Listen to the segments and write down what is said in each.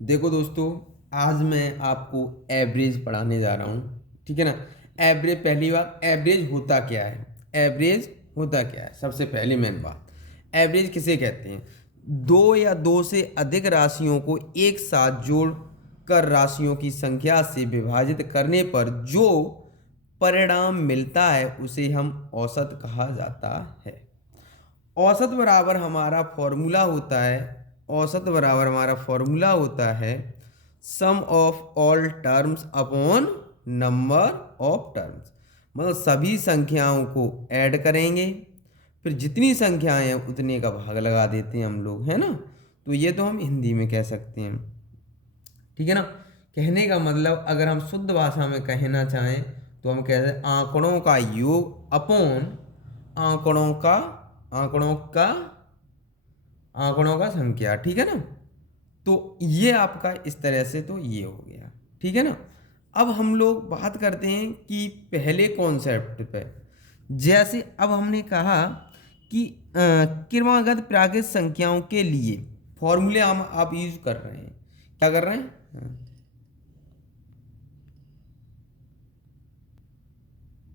देखो दोस्तों, आज मैं आपको एवरेज पढ़ाने जा रहा हूँ। ठीक है ना। एवरेज, पहली बात, एवरेज होता क्या है? एवरेज होता क्या है? सबसे पहली मेन बात, एवरेज किसे कहते हैं? दो या दो से अधिक राशियों को एक साथ जोड़ कर राशियों की संख्या से विभाजित करने पर जो परिणाम मिलता है उसे हम औसत कहा जाता है। औसत बराबर हमारा फॉर्मूला होता है। औसत बराबर हमारा फॉर्मूला होता है sum of all terms upon number of terms. मतलब सभी संख्याओं को ऐड करेंगे, फिर जितनी संख्याएं हैं उतने का भाग लगा देते हैं हम लोग, है ना। तो ये तो हम हिंदी में कह सकते हैं। ठीक है ना। कहने का मतलब अगर हम शुद्ध भाषा में कहना चाहें तो हम कहते हैं आंकड़ों का योग अपॉन आंकड़ों का आंकड़ों का आंकड़ों का संख्या। ठीक है ना। तो ये आपका इस तरह से तो ये हो गया। ठीक है ना। अब हम लोग बात करते हैं कि पहले कॉन्सेप्ट पे। जैसे अब हमने कहा कि क्रमागत प्राकृत संख्याओं के लिए फॉर्मूले हम आप यूज कर रहे हैं। क्या कर रहे हैं?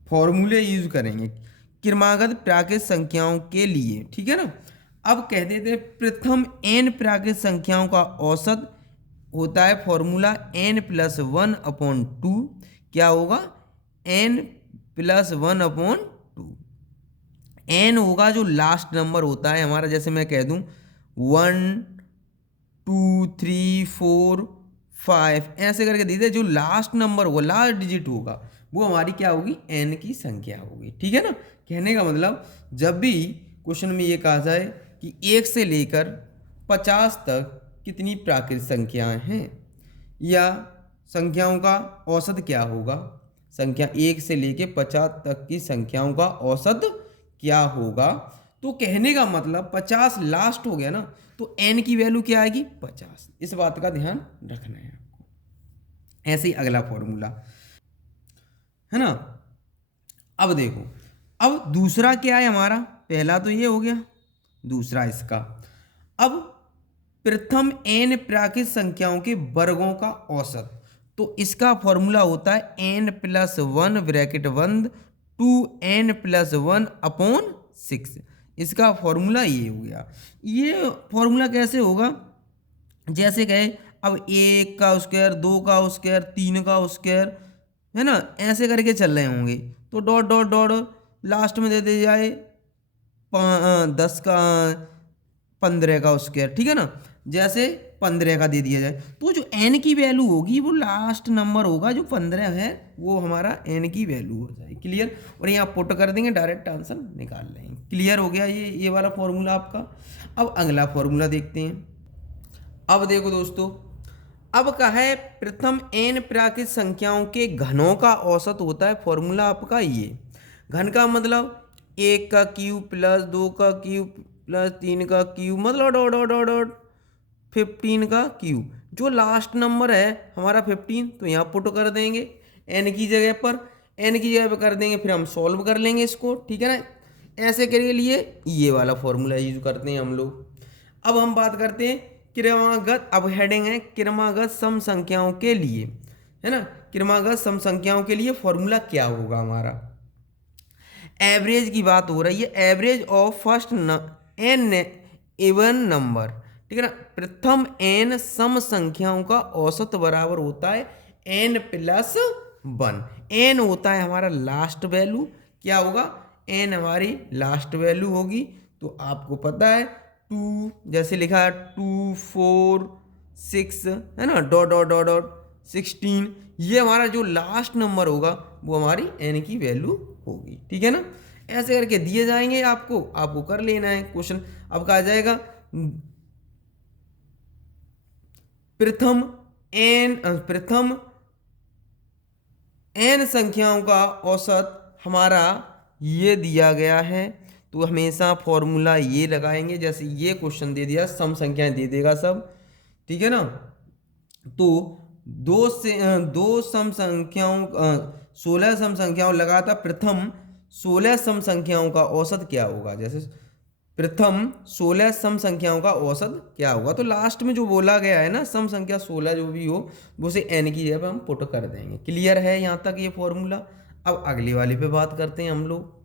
फॉर्मूले यूज करेंगे क्रमागत प्राकृत संख्याओं के लिए। ठीक है ना। अब कह देते हैं प्रथम एन प्राकृत संख्याओं का औसत होता है फॉर्मूला n+1/2। क्या होगा? n+1/2। एन होगा जो लास्ट नंबर होता है हमारा। जैसे मैं कह दूं 1 2 3 4 5 ऐसे करके दीजिए, जो लास्ट नंबर होगा, लास्ट डिजिट होगा, वो हमारी क्या होगी? एन की संख्या होगी। ठीक है ना। कहने का मतलब जब भी क्वेश्चन में ये कहा जाए कि 1 से लेकर 50 तक कितनी प्राकृत संख्याएं हैं या संख्याओं का औसत क्या होगा, संख्या 1 से लेकर 50 तक की संख्याओं का औसत क्या होगा, तो कहने का मतलब 50 लास्ट हो गया ना, तो एन की वैल्यू क्या आएगी? 50। इस बात का ध्यान रखना है आपको। ऐसे ही अगला फॉर्मूला है ना। अब देखो, अब दूसरा क्या है हमारा? पहला तो ये हो गया, दूसरा इसका। अब प्रथम एन प्राकृत संख्याओं के वर्गों का औसत, तो इसका फॉर्मूला होता है n+1 ब्रैकेट बंद 2n+1/6। इसका फॉर्मूला ये हो गया। ये फॉर्मूला कैसे होगा? जैसे कहे अब 1 का स्क्वायर, 2 का स्क्वायर, 3 का स्क्वायर, है ना, ऐसे करके चल रहे होंगे। तो डॉट डॉट डॉट लास्ट में दे दिया जाए 10 का 15 का स्क्वायर। ठीक है ना। जैसे 15 का दे दिया जाए, तो जो एन की वैल्यू होगी वो लास्ट नंबर होगा, जो 15 है वो हमारा एन की वैल्यू हो जाए। क्लियर। और यहाँ पुट कर देंगे, डायरेक्ट आंसर निकाल लेंगे। क्लियर हो गया ये वाला फॉर्मूला आपका। अब अगला फॉर्मूला देखते हैं। अब देखो दोस्तों, अब का है प्रथम एन प्राकृत संख्याओं के घनों का औसत होता है फॉर्मूला आपका ये। घन का मतलब 1 का क्यूब प्लस 2 का क्यूब प्लस 3 का क्यूब, मतलब डॉट डॉट डॉट डॉट 15 का क्यूब। जो लास्ट नंबर है हमारा 15, तो यहाँ पुट कर देंगे एन की जगह पर। एन की जगह पर कर देंगे, फिर हम सॉल्व कर लेंगे इसको। ठीक है ना। ऐसे के लिए ये वाला फॉर्मूला यूज करते हैं हम लोग। अब हम बात करते हैं क्रमागत। अब हेडिंग है क्रमागत सम संख्याओं के लिए, है ना। क्रमागत सम संख्याओं के लिए फॉर्मूला क्या होगा हमारा? एवरेज की बात हो रही है, average of first n even number. ठीक है ना। प्रथम एन सम संख्याओं का औसत बराबर होता है n+1। एन होता है हमारा लास्ट वैल्यू। क्या होगा? एन हमारी लास्ट वैल्यू होगी। तो आपको पता है 2, जैसे लिखा है 2 4 6, है ना, डॉट डॉट डॉट डॉट 16। ये हमारा जो लास्ट नंबर होगा वो हमारी एन की वैल्यू होगी। ठीक है ना। ऐसे करके दिए जाएंगे आपको, आपको कर लेना है क्वेश्चन। अब कहा जाएगा प्रथम एन संख्याओं का औसत हमारा ये दिया गया है, तो हमेशा फॉर्मूला ये लगाएंगे। जैसे ये क्वेश्चन दे दिया, सम संख्याएं दे देगा सब। ठीक है ना। तो दो सम संख्याओं 16 सम संख्याओं लगाता प्रथम 16 सम संख्याओं का औसत क्या होगा? जैसे प्रथम 16 सम संख्याओं का औसत क्या होगा। तो लास्ट में जो बोला गया है ना, सम संख्या 16 जो भी हो वो उसे n की जगह पे हम पुट कर देंगे। क्लियर है यहाँ तक ये फॉर्मूला। अब अगली वाले पे बात करते हैं हम लोग।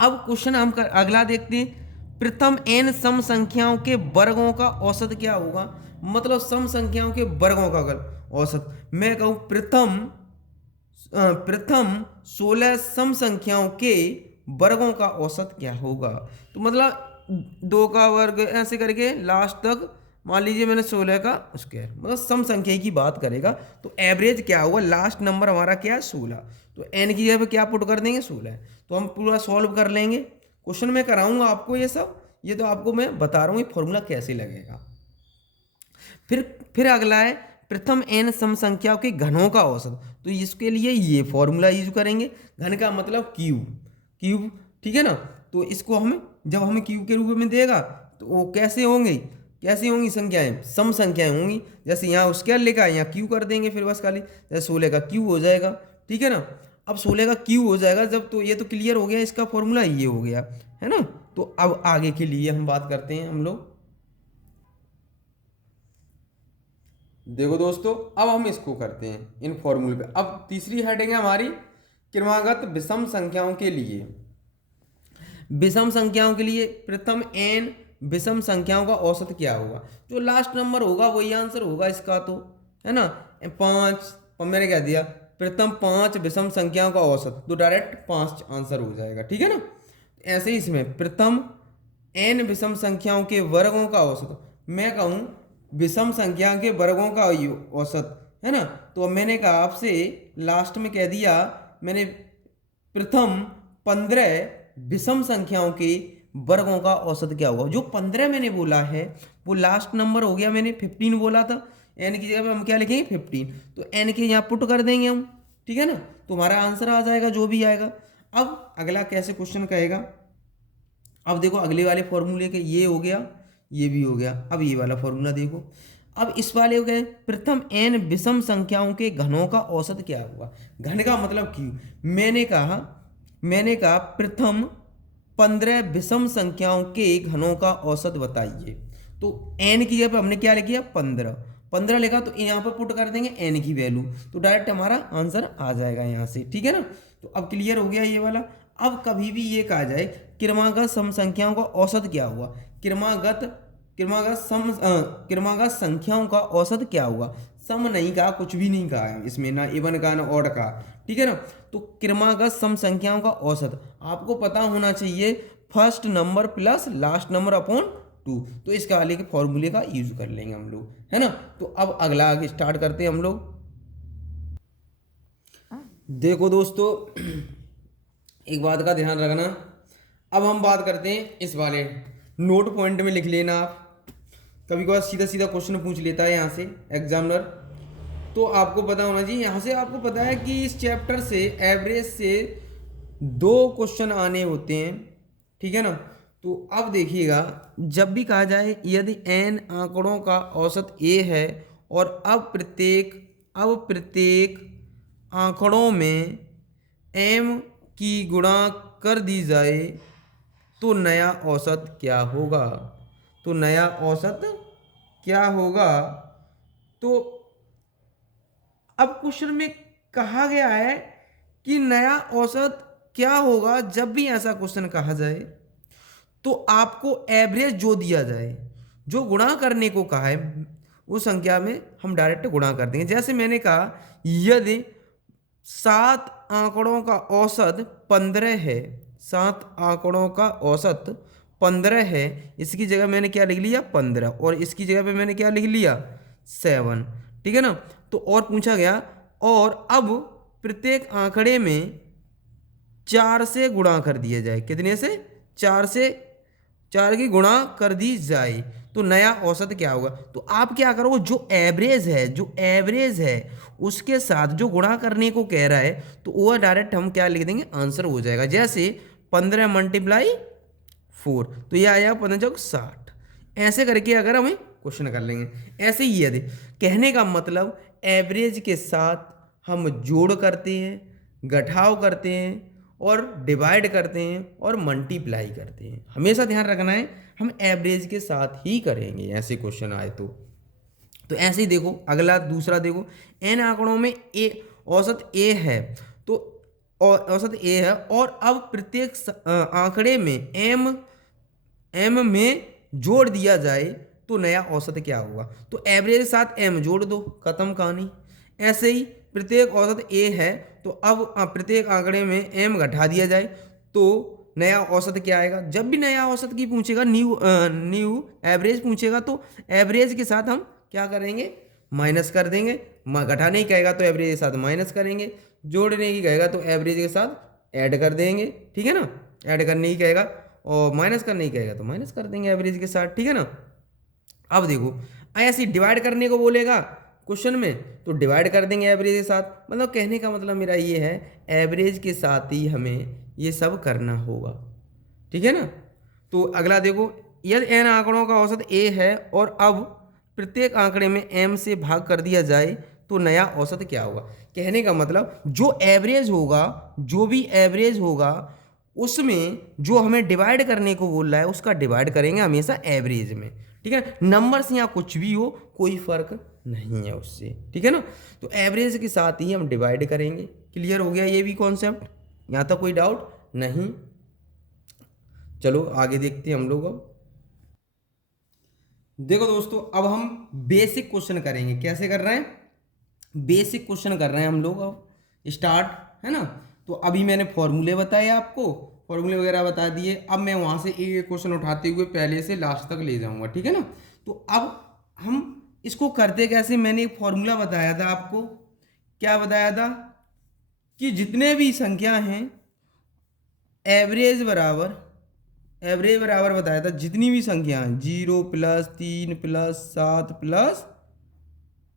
अब क्वेश्चन हम अगला देखते हैं, प्रथम n सम संख्याओं के वर्गों का औसत क्या होगा। मतलब सम संख्याओं के वर्गों का अगर औसत मैं कहूँ प्रथम 16 सम संख्याओं के वर्गों का औसत क्या होगा। तो मतलब 2 का वर्ग ऐसे करके लास्ट तक मान लीजिए मैंने 16 का स्क्वायर, मतलब सम संख्या की बात करेगा तो एवरेज क्या होगा। लास्ट नंबर हमारा क्या है 16, तो n की जगह पे क्या पुट कर देंगे 16। तो हम पूरा सॉल्व कर लेंगे। क्वेश्चन में कराऊंगा आपको ये सब, ये तो आपको मैं बता रहा हूँ ये फॉर्मूला कैसे लगेगा। फिर अगला है प्रथम n सम संख्याओं के घनों का औसत। तो इसके लिए ये फॉर्मूला यूज करेंगे। घन का मतलब क्यूब, ठीक है ना। तो इसको हम जब हमें क्यूब के रूप में देगा तो वो कैसे होंगी संख्याएं, सम संख्याएं होंगी। जैसे यहाँ स्क्वायर लिखा है, यहाँ क्यू कर देंगे फिर बस खाली, जैसे 16 का क्यू हो जाएगा, ठीक है ना। अब 16 का क्यू हो जाएगा जब, तो ये तो क्लियर हो गया, इसका फॉर्मूला ये हो गया है ना। तो अब आगे के लिए हम बात करते हैं हम लोग। देखो दोस्तों, अब हम इसको करते हैं इन फॉर्मूले पे। अब तीसरी हेडिंग है हमारी क्रमागत विषम संख्याओं के लिए। विषम संख्याओं के लिए प्रथम n विषम संख्याओं का औसत क्या होगा। जो लास्ट नंबर होगा वही आंसर होगा इसका, तो है ना। 5 मैंने क्या दिया, प्रथम 5 विषम संख्याओं का औसत, तो डायरेक्ट 5 आंसर हो जाएगा, ठीक है ना। ऐसे ही इसमें प्रथम n विषम संख्याओं के वर्गों का औसत, मैं कहूँ विषम संख्या के वर्गों का औसत, है ना। तो मैंने कहा आपसे लास्ट में कह दिया मैंने प्रथम 15 विषम संख्याओं के वर्गों का औसत क्या होगा। जो 15 मैंने बोला है वो लास्ट नंबर हो गया, मैंने 15 बोला था। n की जगह पे हम क्या लिखेंगे 15, तो n के यहाँ पुट कर देंगे हम, ठीक है ना। तो हमारा आंसर आ जाएगा जो भी आएगा। अब अगला कैसे क्वेश्चन कहेगा। अब देखो अगले वाले फॉर्मूले के ये हो गया, ये भी हो गया। अब ये वाला फॉर्मूला देखो, अब इस वाले हो गए प्रथम n विषम संख्याओं के घनों का औसत क्या होगा। घन का मतलब क्यू। मैंने कहा प्रथम 15 विषम संख्याओं के घनों का औसत बताइए। तो n की जगह पे हमने क्या लिख दिया 15 लिखा, तो यहाँ पर पुट कर देंगे n की वैल्यू, तो डायरेक्ट हमारा आंसर आ जाएगा यहाँ से, ठीक है ना। तो अब क्लियर हो गया ये वाला। अब कभी भी ये कहा जाए क्रमागत सम संख्याओं का औसत क्या हुआ, क्रमागत संख्याओं का औसत क्या हुआ। सम नहीं कहा, कुछ भी नहीं कहा है इसमें, ना इवन का ना ऑड का, ठीक है ना। तो क्रमागत सम संख्याओं का औसत आपको पता होना चाहिए, first number plus last number upon 2। तो इसका वाले के फॉर्मूले का यूज कर लेंगे हम लोग, है ना। तो अब अगला आगे स्टार्ट करते हैं हम लोग। देखो दोस्तों, एक बात का ध्यान रखना। अब हम बात करते हैं इस वाले, नोट पॉइंट में लिख लेना आप। कभी कभार सीधा सीधा क्वेश्चन पूछ लेता है यहाँ से एग्जामिनर, तो आपको पता होना चाहिए। यहाँ से आपको पता है कि इस चैप्टर से एवरेज से 2 क्वेश्चन आने होते हैं, ठीक है ना। तो अब देखिएगा, जब भी कहा जाए यदि n आंकड़ों का औसत a है और अब प्रत्येक आंकड़ों में m की गुणा कर दी जाए तो नया औसत क्या होगा। तो नया औसत क्या होगा। तो अब क्वेश्चन में कहा गया है कि नया औसत क्या होगा। जब भी ऐसा क्वेश्चन कहा जाए तो आपको एवरेज जो दिया जाए, जो गुणा करने को कहा है उस संख्या में हम डायरेक्ट गुणा कर देंगे। जैसे मैंने कहा यदि 7 आंकड़ों का औसत 15 है, 7 आंकड़ों का औसत 15 है, इसकी जगह मैंने क्या लिख लिया 15, और इसकी जगह पे मैंने क्या लिख लिया 7, ठीक है ना। तो और पूछा गया और अब प्रत्येक आंकड़े में 4 से गुणा कर दिया जाए। कितने से 4 की गुणा कर दी जाए तो नया औसत क्या होगा। तो आप क्या करो, जो एवरेज है उसके साथ जो गुणा करने को कह रहा है तो वो डायरेक्ट हम क्या लिख देंगे, आंसर हो जाएगा। जैसे 15 × 4, तो ये आया 15 × 60। ऐसे करके अगर हमें क्वेश्चन कर लेंगे। ऐसे ही यदि कहने का मतलब एवरेज के साथ हम जोड़ करते हैं, घटाव करते हैं और डिवाइड करते हैं और मल्टीप्लाई करते हैं। हमेशा ध्यान रखना है हम एवरेज के साथ ही करेंगे ऐसे क्वेश्चन आए तो ऐसे ही देखो अगला दूसरा देखो, एन आंकड़ों में ए औसत ए है तो औसत ए है और अब प्रत्येक आंकड़े में एम में जोड़ दिया जाए तो नया औसत क्या होगा। तो एवरेज के साथ एम जोड़ दो, खत्म कहानी। ऐसे ही प्रत्येक औसत ए है तो अब प्रत्येक आंकड़े में एम घटा दिया जाए तो नया औसत क्या आएगा। जब भी नया औसत की पूछेगा, न्यू एवरेज पूछेगा तो एवरेज के साथ हम क्या करेंगे, माइनस कर देंगे। घटाने ही कहेगा तो एवरेज के साथ माइनस करेंगे, जोड़ने की कहेगा तो एवरेज के साथ ऐड कर देंगे, ठीक है ना। ऐड करने की कहेगा और माइनस करने की कहेगा तो माइनस कर देंगे एवरेज के साथ, ठीक है ना। अब देखो ऐसे डिवाइड करने को बोलेगा क्वेश्चन में तो डिवाइड कर देंगे एवरेज के साथ। मतलब कहने का मतलब मेरा ये है एवरेज के साथ ही हमें ये सब करना होगा, ठीक है ना। तो अगला देखो, यदि एन आंकड़ों का औसत ए है और अब प्रत्येक आंकड़े में एम से भाग कर दिया जाए तो नया औसत क्या होगा। कहने का मतलब जो एवरेज होगा, जो भी एवरेज होगा उसमें जो हमें डिवाइड करने को बोल रहा है उसका डिवाइड करेंगे हमेशा एवरेज में, ठीक है। नंबर्स या कुछ भी हो कोई फर्क नहीं है उससे, ठीक है ना। तो एवरेज के साथ ही हम डिवाइड करेंगे। क्लियर हो गया ये भी कॉन्सेप्ट, यहाँ तक कोई डाउट नहीं। चलो आगे देखते हैं हम लोग। अब देखो दोस्तों अब हम बेसिक क्वेश्चन करेंगे। कैसे कर रहे हैं, बेसिक क्वेश्चन कर रहे हैं हम लोग अब स्टार्ट, है ना। तो अभी मैंने फॉर्मूले बताए आपको, फॉर्मूले वगैरह बता दिए। अब मैं वहाँ से एक क्वेश्चन उठाते हुए पहले से लास्ट तक ले जाऊँगा, ठीक है ना। तो अब हम इसको करते कैसे, मैंने एक फॉर्मूला बताया था आपको। क्या बताया था कि जितने भी संख्या हैं एवरेज बराबर बताया था, जितनी भी संख्या हैं 0 + 3 + 7 +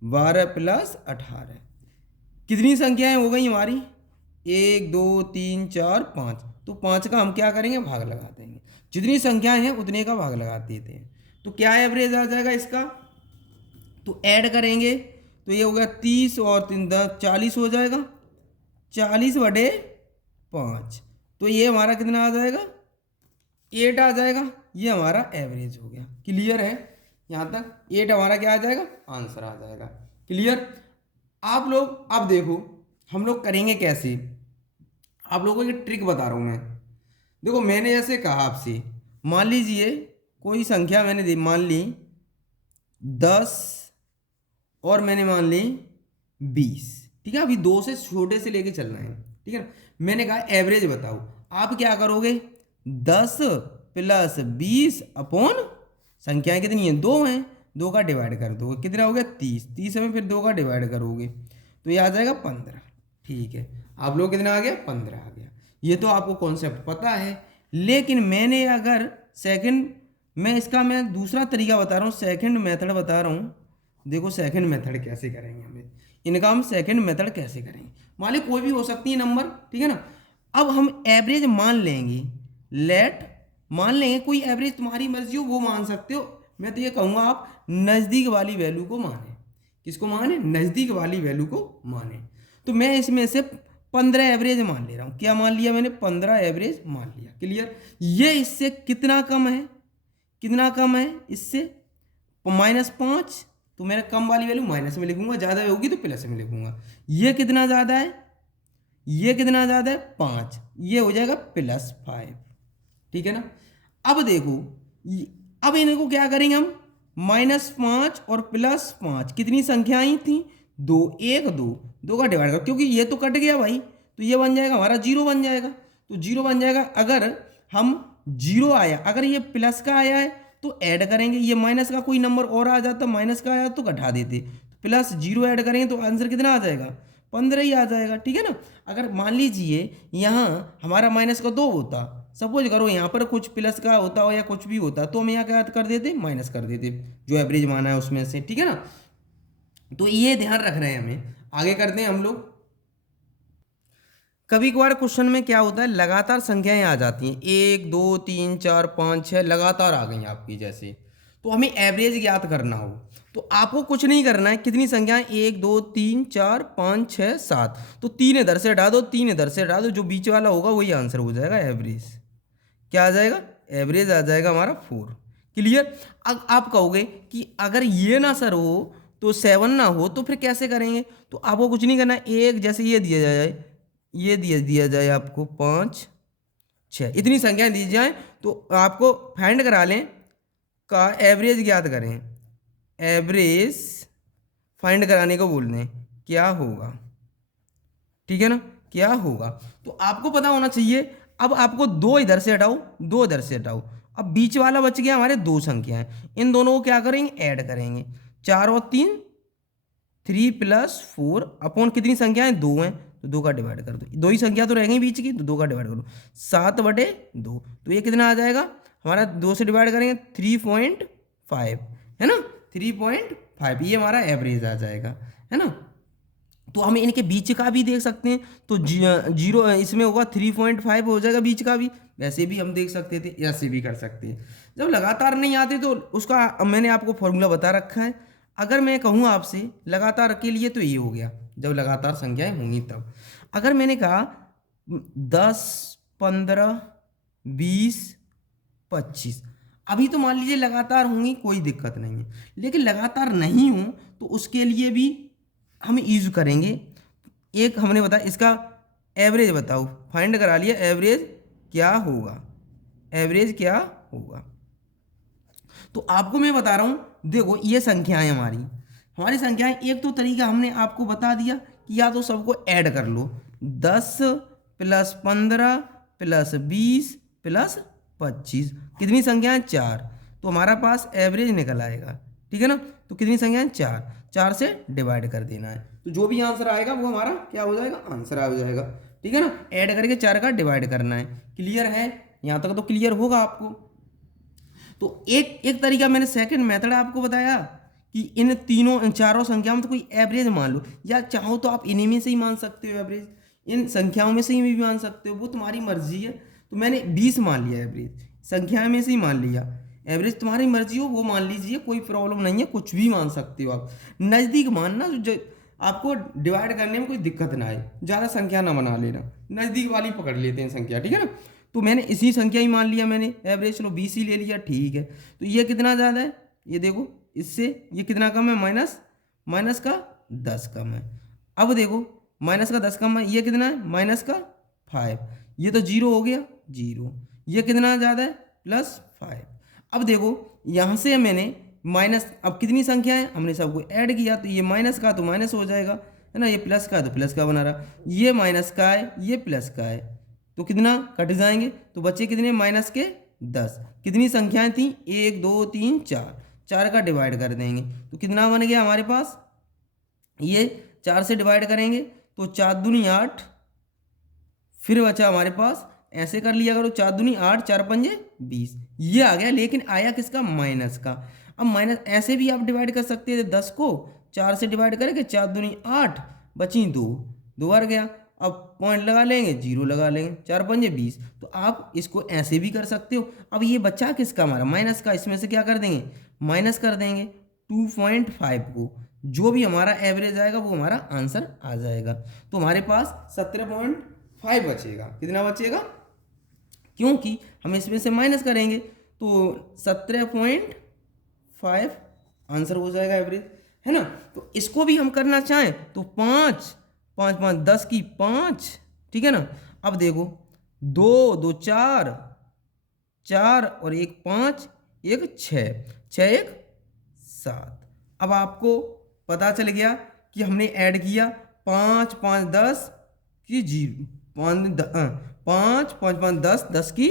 12 + 18, कितनी संख्याएं हो गई हमारी 1 2 3 4 5। तो 5 का हम क्या करेंगे, भाग लगा देंगे। जितनी संख्याएं हैं उतने का भाग लगा देते हैं। तो क्या एवरेज आ जाएगा इसका, तो ऐड करेंगे तो ये हो गया 30 और 3 10 40 हो जाएगा, 40/5। तो ये हमारा कितना आ जाएगा, 8 आ जाएगा। ये हमारा एवरेज हो गया। क्लियर है यहाँ तक, 8 हमारा क्या आ जाएगा, आंसर आ जाएगा। क्लियर। आप लोग अब देखो हम लोग करेंगे कैसे, आप लोगों को एक ट्रिक बता रहा हूँ मैं। देखो मैंने जैसे कहा आपसे, मान लीजिए कोई संख्या मैंने दी, मान ली 10 और मैंने मान ली 20, ठीक है। अभी 2 से छोटे से लेके चलना है, ठीक है ना। मैंने कहा एवरेज बताओ, आप क्या करोगे 10 + 20 अपॉन संख्याएं कितनी हैं, 2 हैं, 2 का डिवाइड कर दोगे, कितना हो गया 30, 30 में फिर 2 का डिवाइड करोगे तो ये आ जाएगा 15, ठीक है। आप लोग कितना आ गया, 15 आ गया। ये तो आपको कॉन्सेप्ट पता है। लेकिन मैंने अगर मैं दूसरा तरीका बता रहा हूँ, सेकंड मेथड बता रहा हूँ। देखो सेकंड मेथड कैसे करेंगे, हमें इनका हम सेकंड मेथड कैसे करेंगे। मान ली कोई भी हो सकती है नंबर, ठीक है ना। अब हम एवरेज मान लेंगे, मान लेंगे कोई एवरेज तुम्हारी मर्जी हो वो मान सकते हो। मैं तो ये कहूँगा आप नज़दीक वाली वैल्यू को माने। किसको माने, नज़दीक वाली वैल्यू को माने। तो मैं इसमें से 15 एवरेज मान ले रहा हूँ। क्या मान लिया मैंने, 15 एवरेज मान लिया। क्लियर। ये इससे कितना कम है, कितना कम है इससे, -5। तो मेरा कम वाली वैल्यू माइनस में लिखूंगा, ज़्यादा होगी तो प्लस में लिखूंगा। ये कितना ज़्यादा है, ये कितना ज़्यादा है 5, ये हो जाएगा +5, ठीक है ना। अब देखो अब इनको क्या करेंगे हम, -5 और +5 कितनी संख्याएं थी, 2 1 2, 2 का डिवाइड कर, क्योंकि ये तो कट गया भाई तो ये बन जाएगा हमारा 0 बन जाएगा। तो 0 बन जाएगा। अगर हम 0 आया, अगर ये प्लस का आया है तो ऐड करेंगे, ये माइनस का कोई नंबर और आ जाता, माइनस का आया तो घटा देते, +0 ऐड करेंगे तो आंसर कितना आ जाएगा, 15 ही आ जाएगा, ठीक है ना। अगर मान लीजिए यहाँ हमारा -2 होता, सपोज करो यहाँ पर कुछ प्लस का होता हो या कुछ भी होता तो हम यहाँ क्या कर देते, माइनस कर देते जो एवरेज माना है उसमें से, ठीक है ना। तो ये ध्यान रख रहे हैं हमें। आगे करते हैं हम लोग। कभी कभार क्वेश्चन में क्या होता है, लगातार संख्याएं आ जाती हैं, 1 2 3 4 5 6 लगातार आ गई आपकी जैसे। तो हमें एवरेज ज्ञात करना हो तो आपको कुछ नहीं करना है। कितनी संख्याएं, 1 2 3 4 5 6 7, तो 3 इधर से हटा दो, 3 इधर से हटा दो, जो बीच वाला होगा वही आंसर हो जाएगा एवरेज। क्या आ जाएगा? एवरेज आ जाएगा हमारा 4। क्लियर? अब आप कहोगे कि अगर ये ना सर हो तो 7 ना हो तो फिर कैसे करेंगे? तो आपको कुछ नहीं करना है, एक जैसे ये दिया जाए, ये दिया जाए आपको 5 6, इतनी संख्या दी जाए तो आपको फाइंड करा लें का एवरेज ज्ञात करें। एवरेज फाइंड कराने को बोल दें, क्या होगा? ठीक है ना, क्या होगा? तो आपको पता होना चाहिए। अब आपको 2 इधर से हटाओ, 2 इधर से हटाओ, अब बीच वाला बच गया हमारे 2 संख्याएं, इन दोनों को क्या करेंगे? ऐड करेंगे। 4 और 3 3 + 4 अपॉन कितनी संख्याएं? 2 हैं, तो 2 का डिवाइड कर दो, 2 ही संख्या तो रह गई बीच की, तो 2 का डिवाइड करो, 7/2। तो ये कितना आ जाएगा हमारा? 2 से डिवाइड करेंगे 3.5, है ना, 3.5, ये हमारा एवरेज आ जाएगा, है ना। तो हम इनके बीच का भी देख सकते हैं, तो 0 इसमें होगा 3.5 हो जाएगा बीच का भी, वैसे भी हम देख सकते थे, ऐसे भी कर सकते हैं। जब लगातार नहीं आते तो उसका मैंने आपको फॉर्मूला बता रखा है। अगर मैं कहूँ आपसे लगातार के लिए तो ये हो गया, जब लगातार संख्याएं होंगी तब। अगर मैंने कहा 10 15 20 25, अभी तो मान लीजिए लगातार होंगी, कोई दिक्कत नहीं है, लेकिन लगातार नहीं हो तो उसके लिए भी हम यूज करेंगे। एक हमने बताया इसका एवरेज बताओ, फाइंड करा लिया, एवरेज क्या होगा? एवरेज क्या होगा? तो आपको मैं बता रहा हूं, देखो ये संख्याएं हमारी संख्याएं, एक तो तरीका हमने आपको बता दिया कि या तो सबको ऐड कर लो, 10 + 15 + 20 + 25, कितनी संख्याएं? 4, तो हमारा पास एवरेज निकल आएगा। ठीक है ना, तो कितनी संख्याएं? 4, 4 से डिवाइड कर देना है, तो जो भी आंसर आएगा वो हमारा क्या हो जाएगा? आंसर आ जाएगा। ठीक है ना, ऐड करके 4 का डिवाइड करना है। क्लियर है? यहाँ तक तो क्लियर होगा आपको। तो एक तरीका मैंने सेकंड मेथड आपको बताया कि इन चारों संख्याओं में तो कोई एवरेज मान लो, या चाहो तो आप इन्हीं में से ही मान सकते हो एवरेज, इन संख्याओं में से ही भी मान सकते हो, वो तुम्हारी मर्जी है। तो मैंने 20 मान लिया एवरेज, संख्या में से ही मान लिया एवरेज, तुम्हारी मर्जी हो वो मान लीजिए, कोई प्रॉब्लम नहीं है, कुछ भी मान सकते हो आप। नज़दीक मानना, जो आपको डिवाइड करने में कोई दिक्कत ना आए, ज़्यादा संख्या ना बना लेना, नज़दीक वाली पकड़ लेते हैं संख्या। ठीक है ना, तो मैंने इसी संख्या ही मान लिया मैंने एवरेज, चलो 20 ही ले लिया, ठीक है। तो ये कितना ज़्यादा है? ये देखो, इससे ये कितना कम है? माइनस का 10 कम है। अब देखो माइनस का 10 कम है, ये कितना है? -5, ये तो 0 हो गया, 0, ये कितना ज़्यादा है? +5। अब देखो यहाँ से मैंने माइनस, अब कितनी संख्या है? हमने सबको ऐड किया, तो ये माइनस का तो माइनस हो जाएगा, है ना, ये प्लस का तो प्लस का बना रहा, ये माइनस का है, ये प्लस का है, तो कितना कट जाएंगे? तो बच्चे कितने? -10। कितनी संख्याएं थी? 1 2 3 4, 4 का डिवाइड कर देंगे तो कितना बन गया हमारे पास? ये 4 से डिवाइड करेंगे तो 4 दूनी 8, फिर बचा हमारे पास, ऐसे कर लिया करो, 4 दूनी 8, 4 पंजे 20, ये आ गया, लेकिन आया किसका? माइनस का। अब माइनस ऐसे भी आप डिवाइड कर सकते थे, 10 को 4 से डिवाइड करेंगे, 4 दूनी 8, बची 2, 2 बार गया, अब पॉइंट लगा लेंगे, 0 लगा लेंगे, 4 पंजे 20, तो आप इसको ऐसे भी कर सकते हो। अब ये बच्चा किसका? हमारा माइनस का, इसमें से क्या कर देंगे? माइनस कर देंगे 2.5 को, जो भी हमारा एवरेज आएगा वो हमारा आंसर आ जाएगा। तो हमारे पास 17.5 बचेगा। कितना बचेगा? क्योंकि हम इसमें से माइनस करेंगे तो 17.5 आंसर हो जाएगा एवरेज, है ना। तो इसको भी हम करना चाहें तो 5 5 5 10 की 5, ठीक है ना। अब देखो 2 2 4 4 और 1 5 1 6 6 1 7। अब आपको पता चल गया कि हमने ऐड किया 5 5 10 की 0, 5 5 5 10 10 की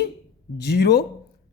0,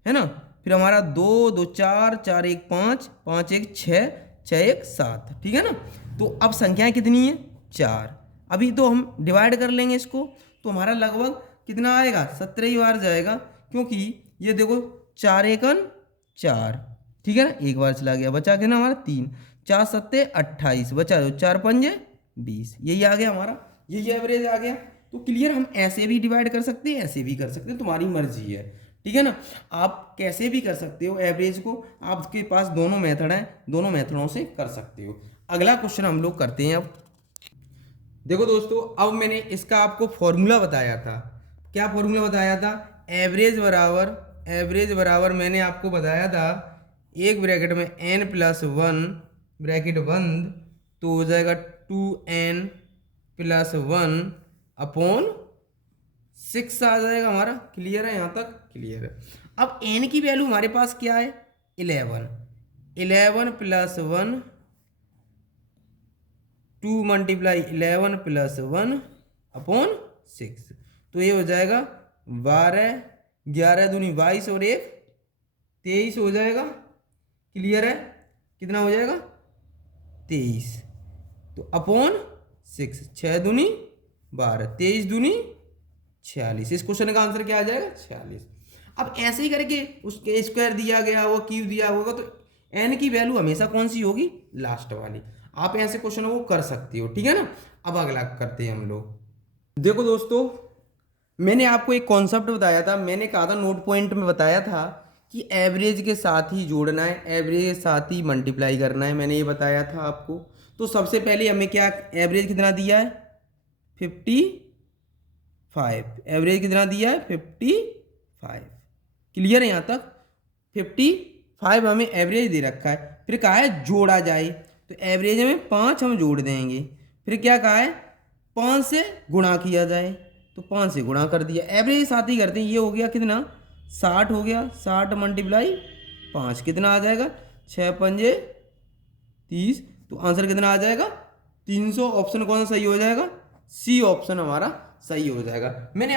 है ना। फिर हमारा 2 2 4 4 1 5 5 1 6 6 1 7, ठीक है ना। तो अब संख्याएं कितनी है? 4। अभी तो हम डिवाइड कर लेंगे इसको, तो हमारा लगभग कितना आएगा? 17 ही बार जाएगा, क्योंकि ये देखो 4 1 4, ठीक है ना, एक बार चला गया, बचा कितना हमारा 3, 4 7 28, बचा दो 4 5 20, यही आ गया हमारा, यही एवरेज आ गया। तो क्लियर, हम ऐसे भी डिवाइड कर सकते हैं, ऐसे भी कर सकते हैं, तुम्हारी मर्जी है, ठीक है ना। आप कैसे भी कर सकते हो एवरेज को, आपके पास दोनों मेथड हैं, दोनों मेथडों से कर सकते हो। अगला क्वेश्चन हम लोग करते हैं अब। देखो दोस्तों, अब मैंने इसका आपको फॉर्मूला बताया था। क्या फॉर्मूला बताया था? एवरेज बराबर मैंने आपको बताया था, एक ब्रैकेट में n+1 ब्रैकेट बंद, तो हो जाएगा 2n+1 अपॉन 6 आ जाएगा हमारा। क्लियर है? यहाँ तक क्लियर है। अब n की वैल्यू हमारे पास क्या है? 11+1 2 × 11+1 अपॉन 6, तो ये हो जाएगा 12, 11 दूनी 22 और 1 23 हो जाएगा। क्लियर है? कितना हो जाएगा? 23, तो अपॉन 6, 6 दूनी 12, 23 दूनी 46। इस क्वेश्चन का आंसर क्या आ जाएगा? 46। अब ऐसे ही करके उसके स्क्वायर दिया गया होगा, क्यूब दिया होगा, तो n की वैल्यू हमेशा कौन सी होगी? लास्ट वाली। आप ऐसे क्वेश्चन को कर सकते हो, ठीक है ना। अब अगला करते हैं हम लोग। देखो दोस्तों, मैंने आपको एक कॉन्सेप्ट बताया था, मैंने कहा था नोट पॉइंट में बताया था कि एवरेज के साथ ही जोड़ना है, एवरेज के साथ ही मल्टीप्लाई करना है, मैंने ये बताया था आपको। तो सबसे पहले हमें क्या, एवरेज कितना दिया है? 55। एवरेज कितना दिया है? 55। क्लियर है यहाँ तक? 55 हमें एवरेज दे रखा है। फिर कहा है जोड़ा जाए, तो एवरेज में 5 हम जोड़ देंगे। फिर क्या कहा है? 5 से गुणा किया जाए, तो 5 से गुणा कर दिया। एवरेज साथ ही करते हैं, ये हो गया कितना? 60 हो गया। 60 × 5 कितना आ जाएगा? 6 पंजे 30, तो आंसर कितना आ जाएगा? 300। ऑप्शन कौन सा सही हो जाएगा? सी ऑप्शन हमारा सही हो जाएगा। मैंने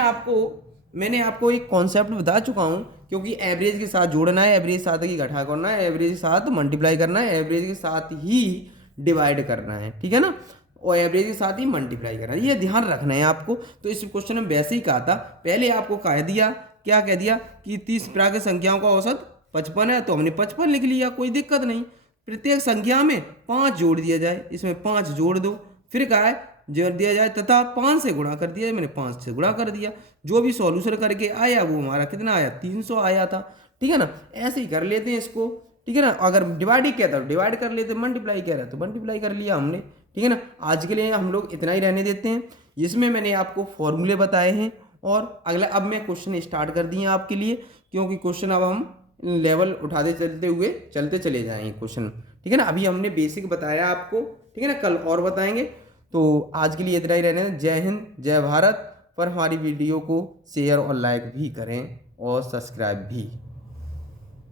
आपको एक कॉन्सेप्ट बता चुका हूँ, क्योंकि एवरेज के साथ जोड़ना है, एवरेज के साथ ही घटा करना है, एवरेज के साथ मल्टीप्लाई करना है, एवरेज के साथ ही डिवाइड करना है, ठीक है ना, और एवरेज के साथ ही मल्टीप्लाई करना है, ये ध्यान रखना है आपको। तो इस क्वेश्चन में वैसे ही कहा था, पहले आपको कह दिया, क्या कह दिया कि 30 प्राकृत संख्याओं का औसत 55 है, तो हमने 55 लिख लिया, कोई दिक्कत नहीं। प्रत्येक संख्या में 5 जोड़ दिया जाए, इसमें 5 जोड़ दो। फिर कहा है जोड़ दिया जाए तथा 5 से गुणा कर दिया, मैंने 5 से गुणा कर दिया। जो भी सॉल्यूशन करके आया वो हमारा कितना आया? 300 आया था, ठीक है ना। ऐसे ही कर लेते हैं इसको, ठीक है ना। अगर डिवाइड ही कहता तो डिवाइड कर लेते, मल्टीप्लाई कह रहा है तो मल्टीप्लाई कर लिया हमने, ठीक है ना। आज के लिए हम लोग इतना ही रहने देते हैं। इसमें मैंने आपको फॉर्मूले बताए हैं, और अगला अब मैं क्वेश्चन स्टार्ट कर दिए आपके लिए, क्योंकि क्वेश्चन अब हम लेवल उठाते चलते हुए चलते चले जाएंगे क्वेश्चन, ठीक है ना। अभी हमने बेसिक बताया आपको, ठीक है ना, कल और बताएंगे। तो आज के लिए इतना ही रहने दें। जय हिंद, जय भारत। पर हमारी वीडियो को शेयर और लाइक भी करें और सब्सक्राइब भी।